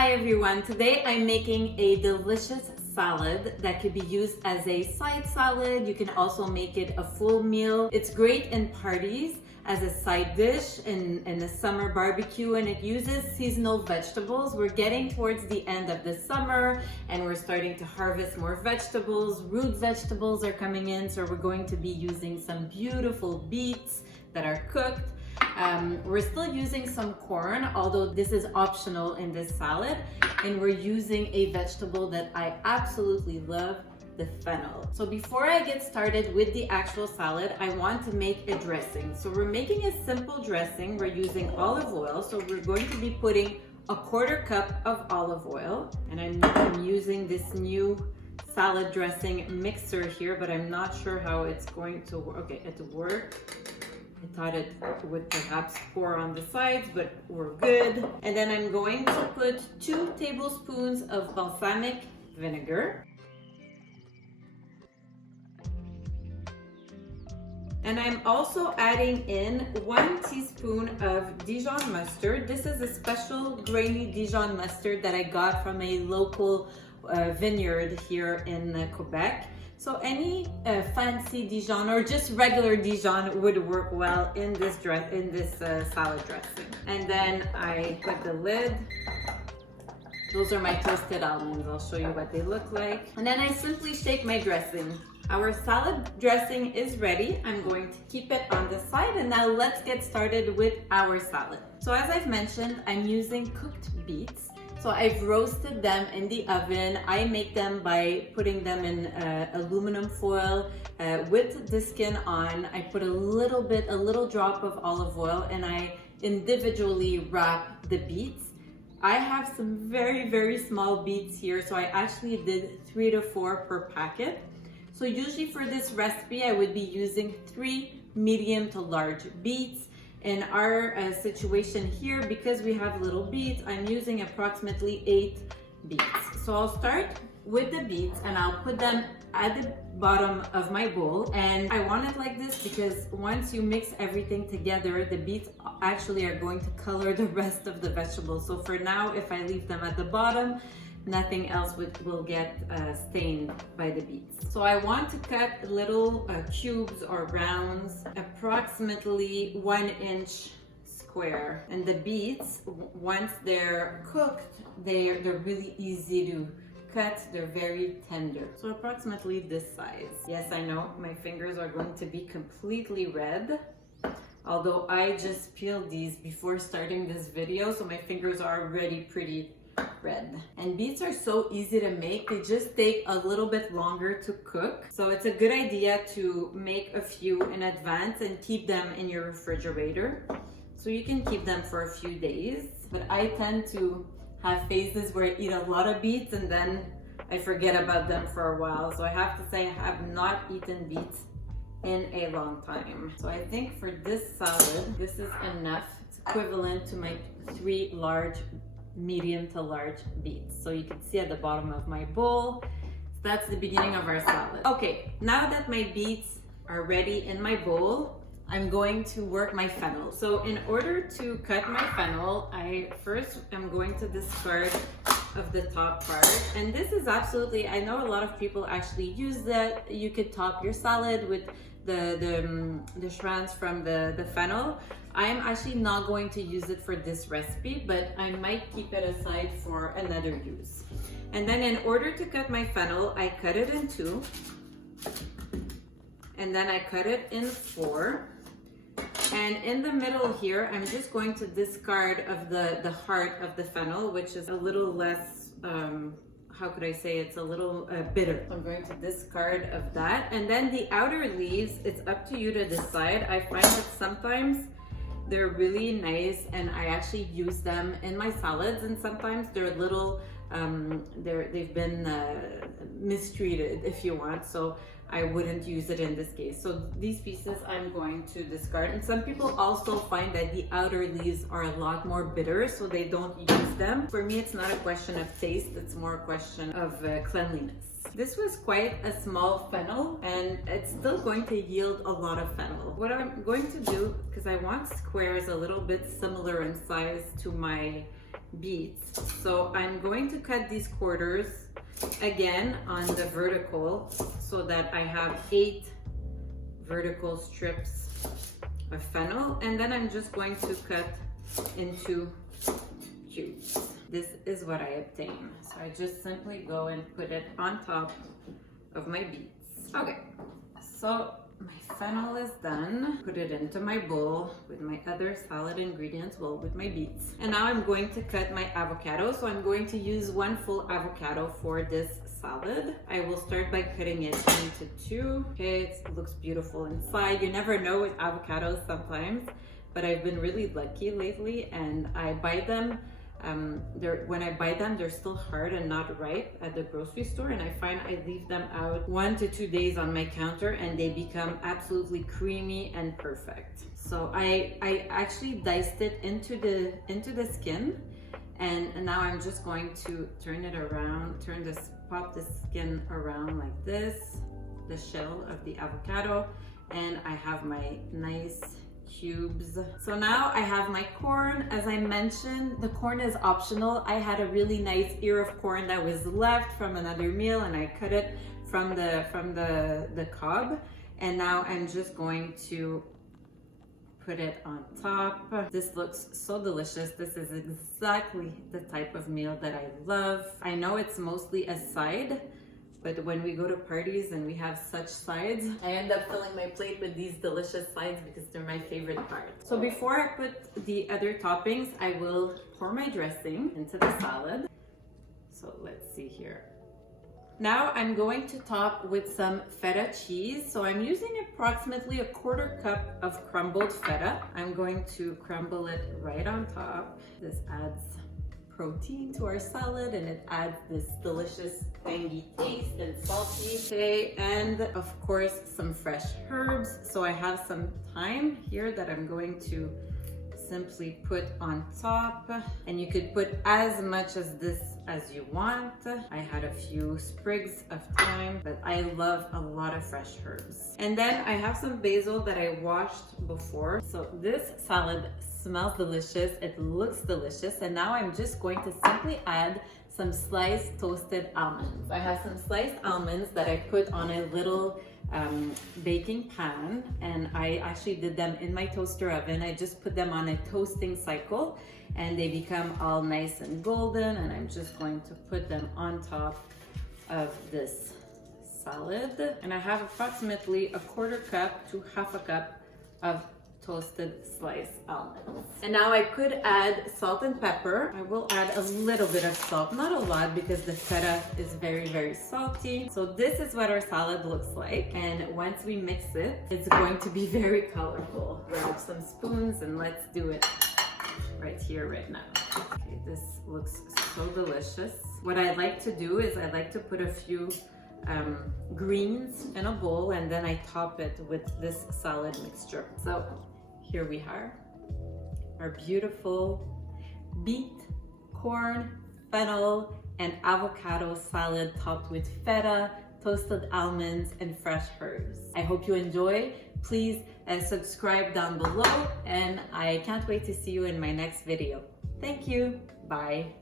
Hi everyone, today I'm making a delicious salad that could be used as a side salad. You can also make it a full meal. It's great in parties as a side dish in a summer barbecue, and it uses seasonal vegetables. We're getting towards the end of the summer and we're starting to harvest more vegetables. Root vegetables are coming in, so we're going to be using some beautiful beets that are cooked. We're still using some corn, although this is optional in this salad, and we're using a vegetable that I absolutely love, the fennel. So before I get started with the actual salad, I want to make a dressing. So we're making a simple dressing. We're using olive oil, so we're going to be putting a 1/4 cup of olive oil, and I'm using this new salad dressing mixer here, but I'm not sure how it's going to work. Okay, it worked. I thought it would perhaps pour on the sides, but we're good. And then I'm going to put 2 tablespoons of balsamic vinegar. And I'm also adding in 1 teaspoon of Dijon mustard. This is a special grainy Dijon mustard that I got from a local vineyard here in Quebec. So any fancy Dijon or just regular Dijon would work well in this salad dressing. And then I put the lid. Those are my toasted almonds. I'll show you what they look like. And then I simply shake my dressing. Our salad dressing is ready. I'm going to keep it on the side, and now let's get started with our salad. So as I've mentioned, I'm using cooked beets. So I've roasted them in the oven. I make them by putting them in aluminum foil with the skin on. I put a little drop of olive oil, and I individually wrap the beets. I have some very small beets here, so I actually did 3 to 4 per packet. So usually for this recipe, I would be using 3 medium to large beets. In our situation here, because we have little beets, I'm using approximately 8 beets. So I'll start with the beets and I'll put them at the bottom of my bowl. And I want it like this because once you mix everything together, the beets actually are going to color the rest of the vegetables. So for now, if I leave them at the bottom, nothing else will get stained by the beets. So I want to cut little cubes or rounds, approximately 1 inch square. And the beets, once they're cooked, they're really easy to cut. They're very tender. So approximately this size. Yes, I know my fingers are going to be completely red, although I just peeled these before starting this video, so my fingers are already pretty red. And beets are so easy to make. They just take a little bit longer to cook. So it's a good idea to make a few in advance and keep them in your refrigerator, so you can keep them for a few days. But I tend to have phases where I eat a lot of beets and then I forget about them for a while. So I have to say I have not eaten beets in a long time. So I think for this salad, this is enough. It's equivalent to my 3 large medium to large beets. So you can see at the bottom of my bowl, that's the beginning of our salad. Okay, now that my beets are ready in my bowl, I'm going to work my fennel. So in order to cut my fennel, I first am going to discard of the top part. And this is absolutely, I know a lot of people actually use that. You could top your salad with the strands from the fennel. I'm actually not going to use it for this recipe, but I might keep it aside for another use. And then in order to cut my fennel, I cut it in 2, and then I cut it in 4. And in the middle here, I'm just going to discard of the heart of the fennel, which is a little less, how could I say, it's a little bitter. I'm going to discard of that. And then the outer leaves, it's up to you to decide. I find that sometimes they're really nice and I actually use them in my salads, and sometimes they're little, they've been mistreated, if you want, so I wouldn't use it in this case. So these pieces I'm going to discard. And some people also find that the outer leaves are a lot more bitter, so they don't use them. For me, it's not a question of taste, it's more a question of cleanliness. This was quite a small fennel, and it's still going to yield a lot of fennel. What I'm going to do, because I want squares a little bit similar in size to my beets. So I'm going to cut these quarters again on the vertical so that I have 8 vertical strips of fennel, and then I'm just going to cut into cubes. This is what I obtain. So I just simply go and put it on top of my beets. Okay, so my fennel is done. Put it into my bowl with my other salad ingredients, well, with my beets. And now I'm going to cut my avocado. So I'm going to use 1 full avocado for this salad. I will start by cutting it into 2. Okay, it looks beautiful inside. You never know with avocados sometimes, but I've been really lucky lately, and I buy them. When I buy them, they're still hard and not ripe at the grocery store, and I find I leave them out 1 to 2 days on my counter and they become absolutely creamy and perfect. So I actually diced it into the skin, and now I'm just going to turn it around, pop the skin around like this, the shell of the avocado, and I have my nice cubes. So now I have my corn. As I mentioned, the corn is optional. I had a really nice ear of corn that was left from another meal, and I cut it from the cob, and now I'm just going to put it on top. This looks so delicious. This is exactly the type of meal that I love. I know it's mostly a side, but when we go to parties and we have such sides, I end up filling my plate with these delicious sides because they're my favorite part. So before I put the other toppings, I will pour my dressing into the salad. So let's see here. Now I'm going to top with some feta cheese. So I'm using approximately 1/4 cup of crumbled feta. I'm going to crumble it right on top. This adds protein to our salad, and it adds this delicious tangy taste and salty. Okay, and of course some fresh herbs. So I have some thyme here that I'm going to simply put on top, and you could put as much as this as you want. I had a few sprigs of thyme, but I love a lot of fresh herbs. And then I have some basil that I washed before. So this salad smells delicious, it looks delicious, and now I'm just going to simply add some sliced toasted almonds. I have some sliced almonds that I put on a little baking pan, and I actually did them in my toaster oven. I just put them on a toasting cycle, and they become all nice and golden, and I'm just going to put them on top of this salad. And I have approximately 1/4 cup to 1/2 cup of toasted sliced almonds. And now I could add salt and pepper. I will add a little bit of salt, not a lot, because the feta is very, very salty. So this is what our salad looks like. And once we mix it, it's going to be very colorful. Grab some spoons and let's do it right here, right now. Okay, this looks so delicious. What I like to do is I like to put a few greens in a bowl, and then I top it with this salad mixture. So here we are, our beautiful beet, corn, fennel, and avocado salad topped with feta, toasted almonds, and fresh herbs. I hope you enjoy. Please subscribe down below, and I can't wait to see you in my next video. Thank you. Bye.